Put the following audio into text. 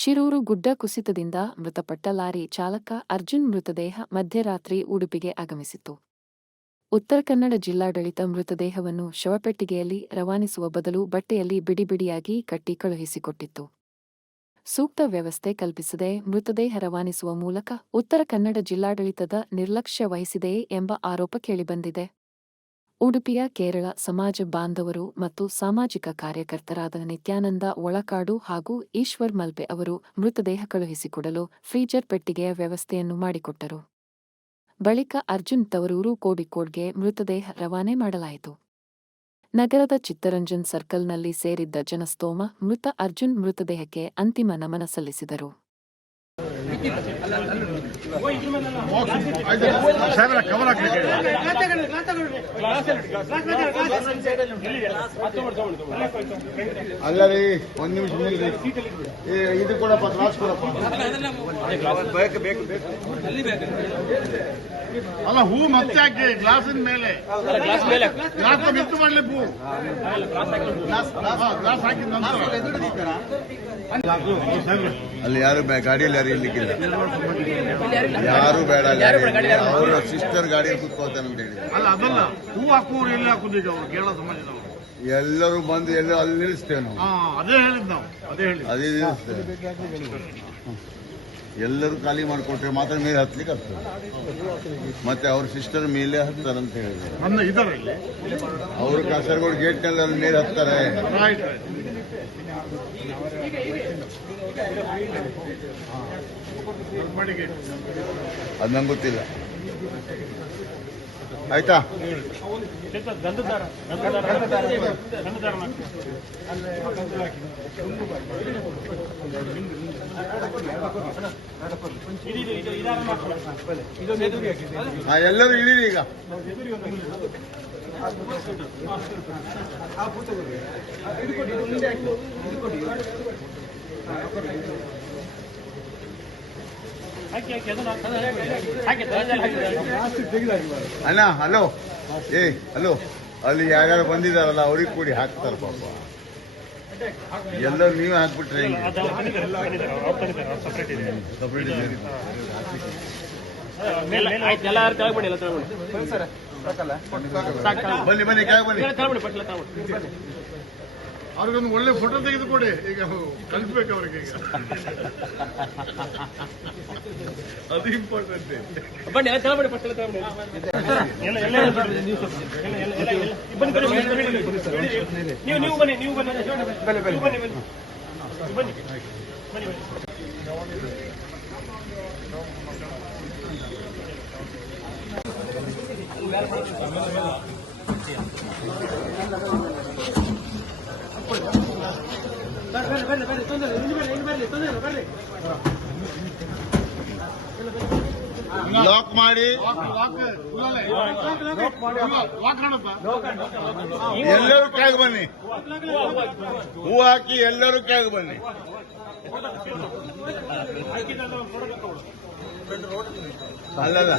ಶಿರೂರು ಗುಡ್ಡ ಕುಸಿತದಿಂದ ಮೃತಪಟ್ಟ ಲಾರಿ ಚಾಲಕ ಅರ್ಜುನ್ ಮೃತದೇಹ ಮಧ್ಯರಾತ್ರಿ ಉಡುಪಿಗೆ ಆಗಮಿಸಿತು. ಉತ್ತರ ಕನ್ನಡ ಜಿಲ್ಲಾಡಳಿತ ಮೃತದೇಹವನ್ನು ಶವಪೆಟ್ಟಿಗೆಯಲ್ಲಿ ರವಾನಿಸುವ ಬದಲು ಬಟ್ಟೆಯಲ್ಲಿ ಬಿಡಿಬಿಡಿಯಾಗಿ ಕಟ್ಟಿ ಕಳುಹಿಸಿಕೊಟ್ಟಿತ್ತು. ಸೂಕ್ತ ವ್ಯವಸ್ಥೆ ಕಲ್ಪಿಸದೆ ಮೃತದೇಹ ರವಾನಿಸುವ ಮೂಲಕ ಉತ್ತರ ಕನ್ನಡ ಜಿಲ್ಲಾಡಳಿತದ ನಿರ್ಲಕ್ಷ್ಯ ವಹಿಸಿದೆಯೇ ಎಂಬ ಆರೋಪ ಕೇಳಿಬಂದಿದೆ. ಉಡುಪಿಯ ಕೇರಳ ಸಮಾಜ ಬಾಂಧವರು ಮತ್ತು ಸಾಮಾಜಿಕ ಕಾರ್ಯಕರ್ತರಾದ ನಿತ್ಯಾನಂದ ಒಳಕಾಡು ಹಾಗೂ ಈಶ್ವರ್ ಮಲ್ಪೆ ಅವರು ಮೃತದೇಹ ಕಳುಹಿಸಿಕೊಡಲು ಫ್ರೀಜರ್ ಪೆಟ್ಟಿಗೆಯ ವ್ಯವಸ್ಥೆಯನ್ನು ಮಾಡಿಕೊಟ್ಟರು. ಬಳಿಕ ಅರ್ಜುನ್ ತವರೂರು ಕೋಡಿಕೋಡ್ಗೆ ಮೃತದೇಹ ರವಾನೆ ಮಾಡಲಾಯಿತು. ನಗರದ ಚಿತ್ತರಂಜನ್ ಸರ್ಕಲ್ನಲ್ಲಿ ಸೇರಿದ್ದ ಜನಸ್ತೋಮ ಮೃತ ಅರ್ಜುನ್ ಮೃತದೇಹಕ್ಕೆ ಅಂತಿಮ ನಮನ ಸಲ್ಲಿಸಿದರು. ಅಲ್ಲರಿ ಒಂದು ನಿಮಿಷ ಇದು ಕೊಡಪ್ಪ, ಗ್ಲಾಸ್ ಕೊಡಪ್ಪ. ಅಲ್ಲ, ಹೂ ಮತ್ತೆ ಹಾಕಿ ಗ್ಲಾಸಿನ ಮೇಲೆ, ಗ್ಲಾಸ್ ಮಿಕ್ಸ್ ಮಾಡ್ಲಿ, ಹೂ ಗ್ಲಾಸ್ ಹಾಕಿದ ನಂತರ ಅಲ್ಲಿ ಯಾರು ಗಾಡಿಯಲ್ಲಿ ಯಾರು ಇರ್ಲಿಕ್ಕಿಲ್ಲ, ಯಾರು ಬೇಡ, ಅವರ ಸಿಸ್ಟರ್ ಗಾಡಿಯಲ್ಲಿ ಕೂತ್ಕೋತಾನೆ ಅಂತ ಹೇಳಿ. ಅಲ್ಲ, ಅದಲ್ಲ, ಹೂ ಹಾಕುವವರು ಎಲ್ಲಿ ಹಾಕುದು ಈಗ ಅವರು ಕೇರಳ ಸಮಾಜದವರು ಎಲ್ಲರೂ ಬಂದು ಎಲ್ಲ ಅಲ್ಲಿ ನಿಲ್ಲಿಸ್ತೇವೆ ನಾವು. ಅದೇ ಹೇಳಿದ್ ನಾವು, ಅದೇ ನಿಲ್ಲಿಸ್ತೇವೆ. ಎಲ್ಲರೂ ಖಾಲಿ ಮಾಡಿಕೊಟ್ರೆ ಮಾತ್ರ ಮೇಲೆ ಹತ್ಲಿಕ್ಕೆ ಆಗ್ತದೆ. ಮತ್ತೆ ಅವ್ರ ಸಿಸ್ಟರ್ ಮೇಲೆ ಹತ್ತಾರಂತ ಹೇಳಿದ್ರು. ಅವರು ಕಾಸರಗೋಡು ಗೇಟ್ನಲ್ಲಿ ಅಲ್ಲಿ ಮೇಲೆ ಹತ್ತಾರೆ. ಅದು ನಂಗೆ ಗೊತ್ತಿಲ್ಲ. ಆಯ್ತಾ? ಎಲ್ಲರೂ ಇಳೀರಿ ಈಗ. ಅಣ್ಣ, ಹಲೋ, ಹಲೋ, ಅಲ್ಲಿ ಯಾರ್ಯಾರು ಬಂದಿದಾರಲ್ಲ ಅವ್ರಿಗೆ ಕೂಡಿ ಹಾಕ್ತಾರ ಪಾಪ. ಎಲ್ಲರೂ ನೀವೇ ಹಾಕ್ಬಿಟ್ರೆ ಸಪ್ರೇಟ್ ಇದೆ. ಬನ್ನಿ ಬನ್ನಿ, ಕೆಳಗೆ ಬನ್ನಿ. ಅವ್ರಿಗೊಂದು ಒಳ್ಳೆ ಫೋಟೋ ತೆಗೆದುಕೊಡಿ. ಈಗ ಕಲಿಸ್ಬೇಕು ಅವ್ರಿಗೆ, ಈಗ ಅದು ಇಂಪಾರ್ಟೆಂಟ್. ಬನ್ನಿ, ನೀವು ಬನ್ನಿ. ಲಾಕ್ ಮಾಡಿ, ಎಲ್ಲರೂ ಕೆಳಗೆ ಬನ್ನಿ. ಹೂ ಹಾಕಿ ಎಲ್ಲರೂ ಕೆಳಗೆ ಬನ್ನಿ. ಅಲ್ಲಲ್ಲ,